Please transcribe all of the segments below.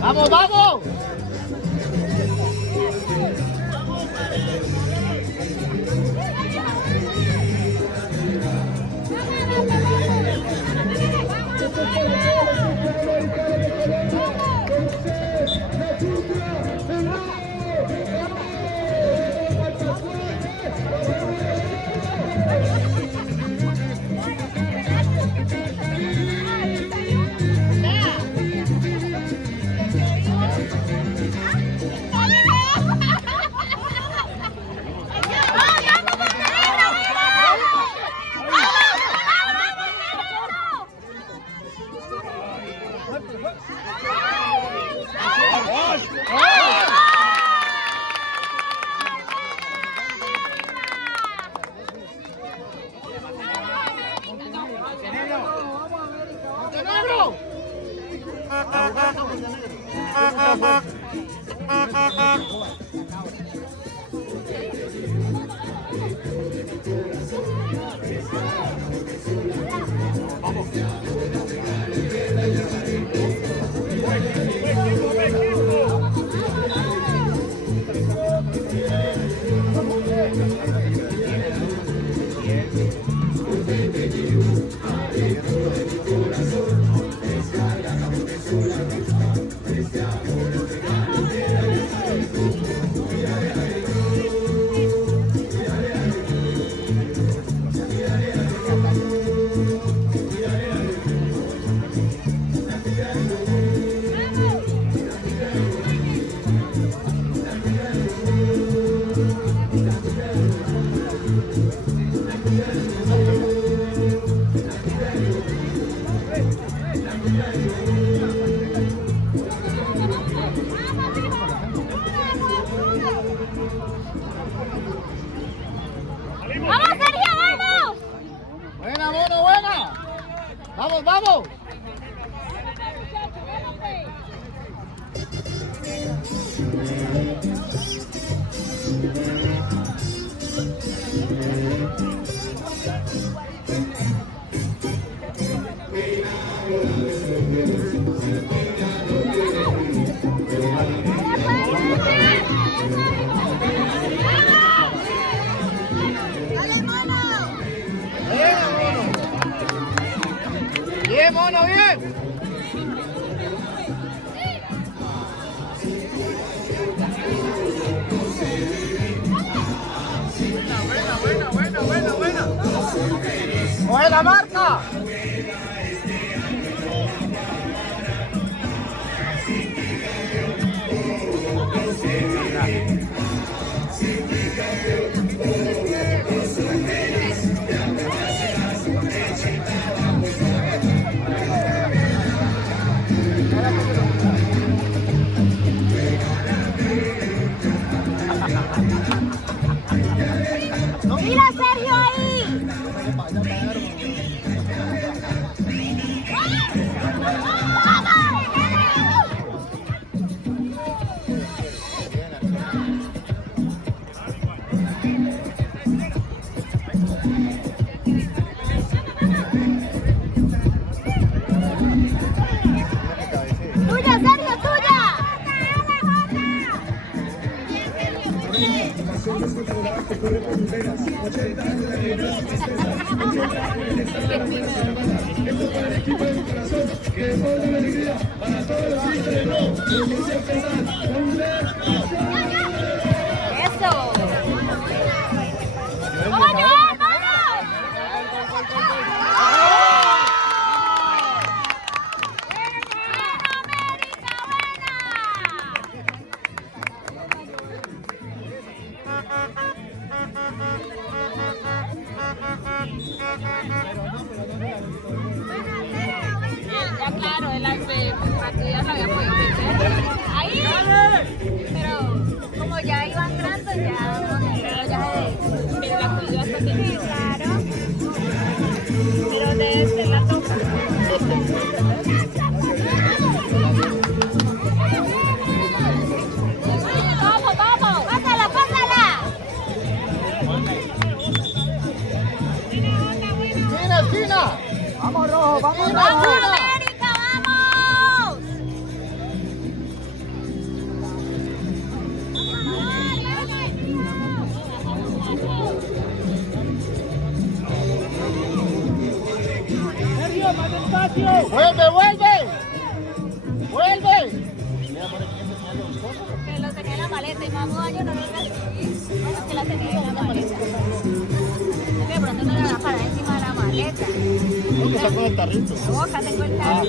¡Vamos, vamos! ¡Vamos, Sergio, vamos! ¡Buena, Mono, buena! ¡Vamos, vamos! ¡Bien, Mono, bien! Buena. ¡Buena marca! ¡Mira, Sergio, ahí! ¡Tuya, Sergio, tuya! ¡Eso! ¡Vamos, Joan, vamos! ¡Buena, América, buena! Ya claro, el aquí ya lo había podido meter. Ahí. Pero como ya iba entrando, ya de la cuidó hasta que sí, claro. Pero de este la toca. Vamos, vamos. Pásala, pásala. Esquina, esquina. Vamos, rojo, vamos, ¡Vamos, rojo. América, vamos! Vuelve, vuelve. Vuelve. Que lo tenía en la maleta y mamá, yo no lo recibí. No, que la tenía en la maleta. De pronto no la va a parar encima de la maleta. ¿Dónde sacó el tarrito? No, acá tengo el carro.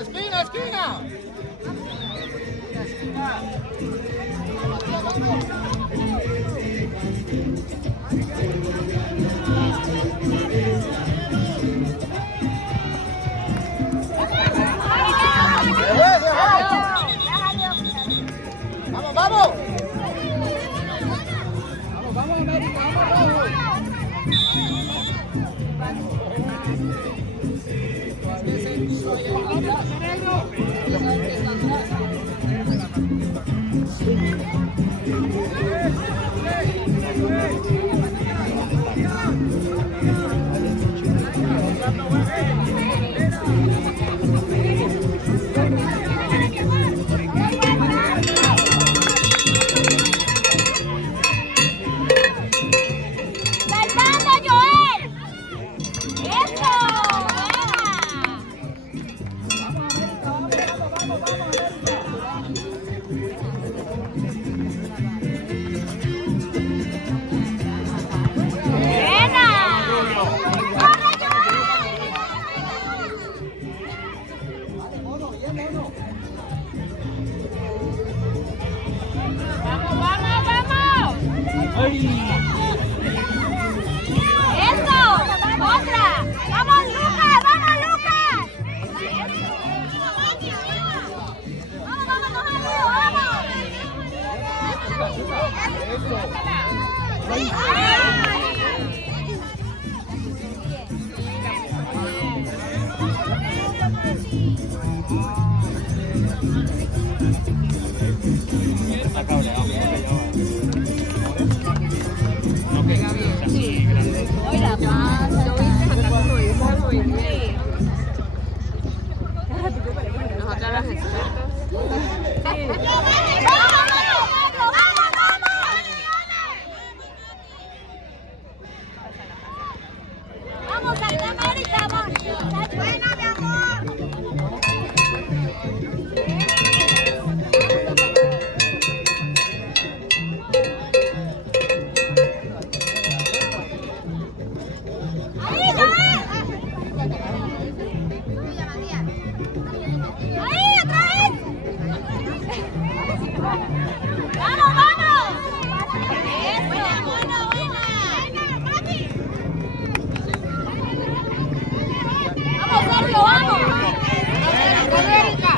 Esquina, esquina. Vamos, vamos. Vamos, América, vamos. ¡Salvando, Joel! ¡Eso! ¡Buena! ¡Corre, ¡vamos, vamos, vamos! ¡Eso! ¡Otra! ¡Vamos, Lucas! ¡Vamos, Lucas! ¡Vamos, vamos, Hoy la paz, ¿lo viste acá como dice? Nosotras las expertas. ¡Vamos, América! ¡Vamos! ¡Buena, mi amor! ¡Ahí, Joel! ¡Ahí, otra vez! ¡Vamos, vamos! ¡Eso! ¡Buena, buena! ¡Papi! ¡Vamos, Sergio, vamos! América.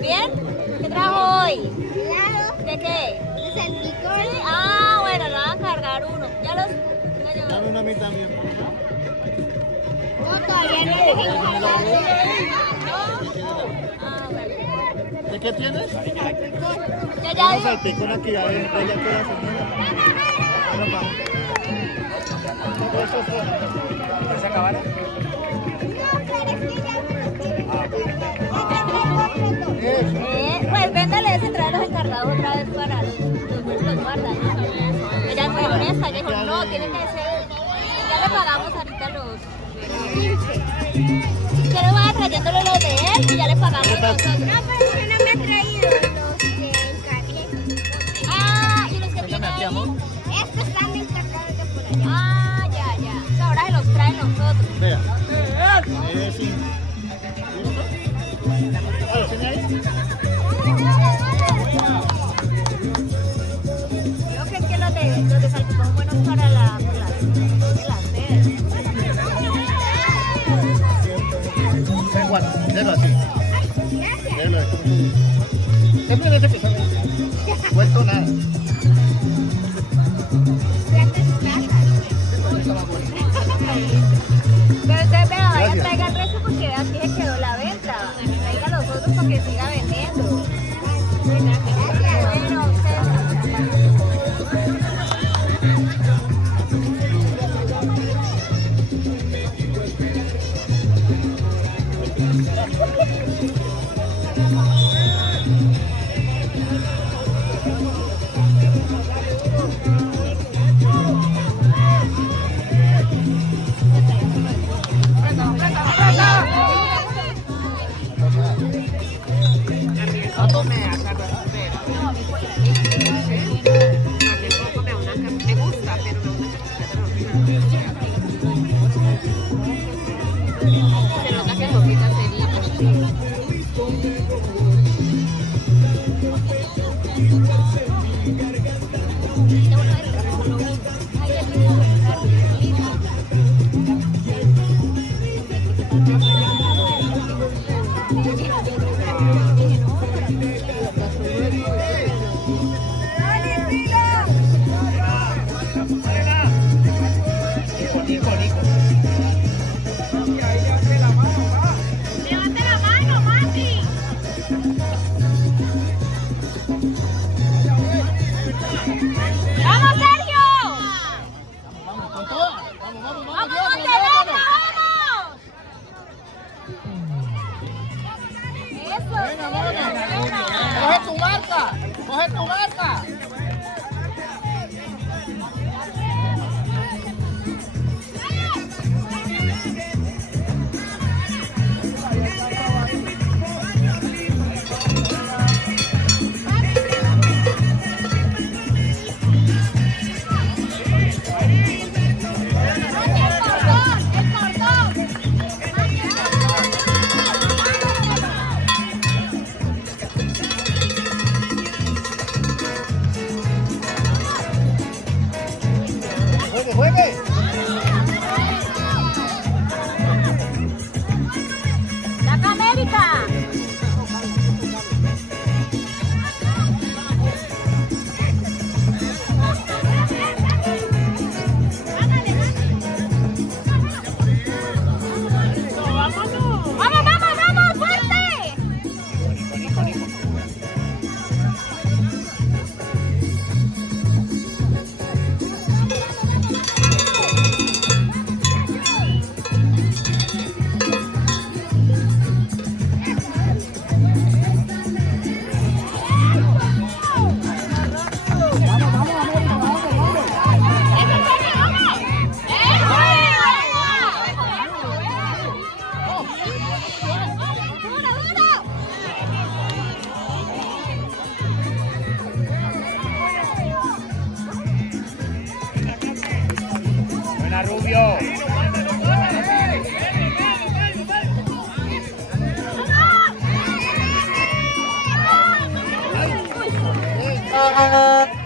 ¿Bien? ¿Qué trajo hoy? Helado ¿De qué? de salpicón. Sí. Ah, bueno, le van a cargar uno. Ya los... Dame una a mí también, por favor. No, todavía no les encargado. Ah, bueno. ¿De qué tienes? Ya, Tenemos salpicón aquí, a ver, ella queda señora. Bueno, vamos. ¿Se acabaron? Pues véndale ese, trae los encargados otra vez para los guardas, ¿no? Ella es muy honesta, ella dijo, no, tiene que ser... Ya le pagamos ahorita los... Si quiere vaya trayéndole los de él y ya le pagamos nosotros. No, pero usted no me ha traído los que encargué. Ah, ¿y los que tiene ahí? Estos están encargados de por allá. Ah, ya, ya. O sea, ahora se los traen nosotros. Vea. Sí. ¿Listo? Ah, ¿lo tiene ahí? Creo que es que los de salpicón son buenos para las sedes. Bueno, déjalo así. Déjalo así. Siempre dice que sabe. Vuelto nada. Pero usted vea, vaya, Gracias. traiga el resto porque así se quedó la venta. Traiga los otros para que siga vendiendo. Bueno, levante la mano, Mati. ¡Vamos, Sergio! Vamos, con todo. Vamos, vamos, ¡Vamos, Dios, Montenegro, vamos. vamos! Eso, Venga, buena. Coge tu marca. Coge tu marca. El cordón. Juegue, juegue. ¡Saca América! ¡Vamos, vamos, vamos! ¡Fuerte! Buena, Rubio. ¡Vamos!